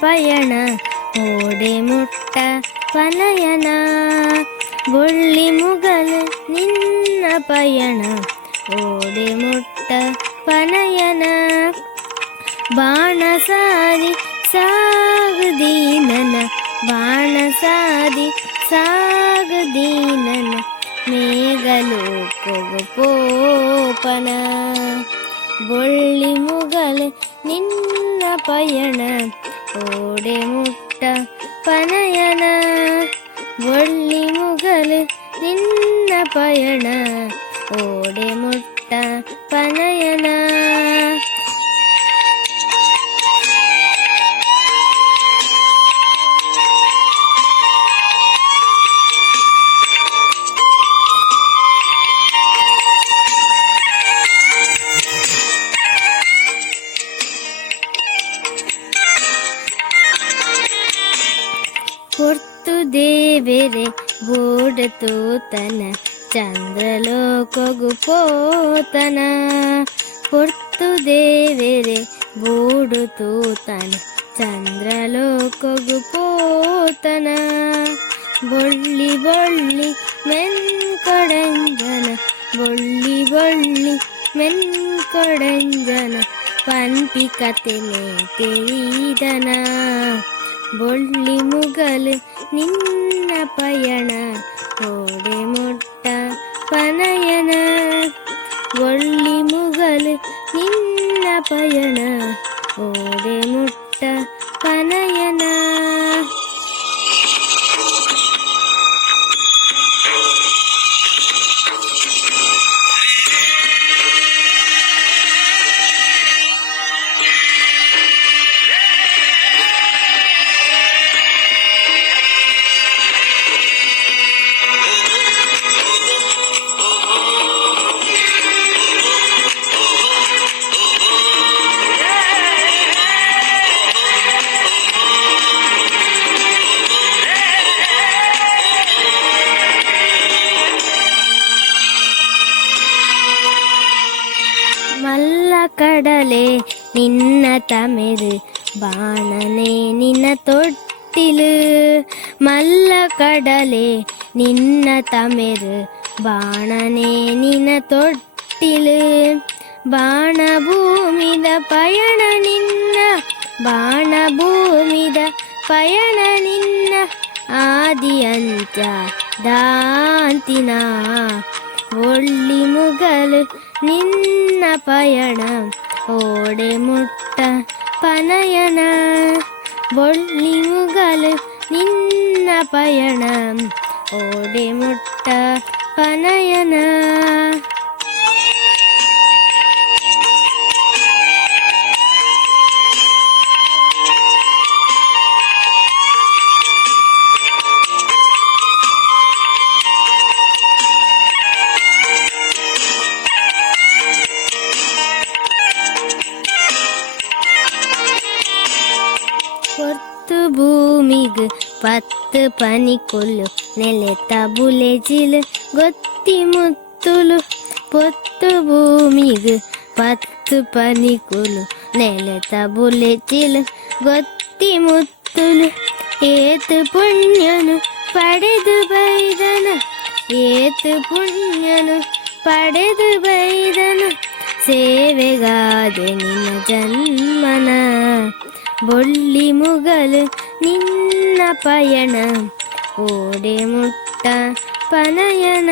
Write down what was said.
ಪಯಣ ಓಡೆ ಮುಟ್ಟ ಪನಯನ ಬೊಳ್ಳಿ ಮುಗಲು ನಿನ್ನ ಪಯಣ ಓಡೆ ಮುಟ್ಟ ಪನಯನ ಬಾಣ ಸಾರಿ ಸಾಗದೀನನ ಬಾಣ ಸಾರಿ ಸಾಗದೀನನ ಮೇಘಲೋಕವು ಪೋಪನ ಬೊಳ್ಳಿ ಮುಗಲು ನಿನ್ನ ಪಯಣ ಓಡೆ ಮುಟ್ಟ ಪನಯನ ಬೊಳ್ಳಿ ಮುಗಲು ನಿನ್ನ ಪಯಣ ಓಡೆ ಮುಟ್ಟ ಪನಯನ ಹೊರ್ತು ದೇವೆರೆ ಬೋಡ ತೋತನ ಚಂದ್ರಲೋಕಗು ಪೋತನ ಹೊರ್ತು ದೇವೆರೆ ಬೋಡು ತೋತನ ಚಂದ್ರಲೋಕಗು ಪೋತನ ಬೊಳ್ಳಿ ಬೊಳ್ಳಿ ಮೆನ್ಕೊಡಂಜನ ಬೊಳ್ಳಿ ಬೊಳ್ಳಿ ಮೆನ್ಕೊಡಂಜನ ಪಂಪಿ ಕತೆನೆ ತೆರೀದನ ಬೊಳ್ಳಿ ಮುಗಲು ನಿನ್ನ ಪಯಣ ಓಡೆ ಮುಟ್ಟ ಪನಯನ ಬೊಳ್ಳಿ ಮುಗಲು ನಿನ್ನ ಪಯಣ ಓಡೆ ಮುಟ್ಟ ಪನಯನ ಮಲ್ಲ ಕಡಲೆ ನಿನ್ನ ತಮೆರು ಬಾಣನೆ ನಿನ್ನ ತೊಟ್ಟಿಲು ಮಲ್ಲ ಕಡಲೆ ನಿನ್ನ ತಮೆರು ಬಾಣನೆ ನಿನ್ನ ತೊಟ್ಟಿಲು ಬಾಣ ಭೂಮಿದ ಪಯಣ ನಿನ್ನ ಬಾಣ ಭೂಮಿದ ಪಯಣ ನಿನ್ನ ಆದಿ ಅಂತ್ಯ ದಾಂತಿನ ಒಳ್ಳಿ ಮುಗಲು ನಿನ್ನ ಪಯಣ ಓಡೆ ಮುಟ್ಟ ಪನಯನ ಬೊಳ್ಳಿ ಮುಗಲು ನಿನ್ನ ಪಯಣ ಓಡೆ ಮುಟ್ಟ ಪನಯನ ಹೊರ್ತು ಭೂಮಿಗ್ ಪತ್ತು ಪನಿಕೊಲ್ಲು ನೆಲೆತ ಬುಲೆಜಿಲು ಗೊತ್ತಿ ಮುತ್ತುಲು ಪೊತ್ತು ಭೂಮಿಗ್ ಪತ್ತು ಪನಿಕೊಲು ನೆಲೆತ ಬುಲೆಜಿಲು ಗೊತ್ತಿ ಮುತ್ತುಲು ಏತು ಪುಣ್ಯನು ಪಡೆದು ಬೈದನ ಏತು ಪುಣ್ಯನು ಪಡೆದು ಬೈದನ ಸೇವೆಗಾದೆ ನಿನ್ನ ಜನ್ಮನ ಬೊಳ್ಳಿ ಮುಗಲು ನಿನ್ನ ಪಯಣ ಓಡೆ ಮುಟ್ಟ ಪನಯನ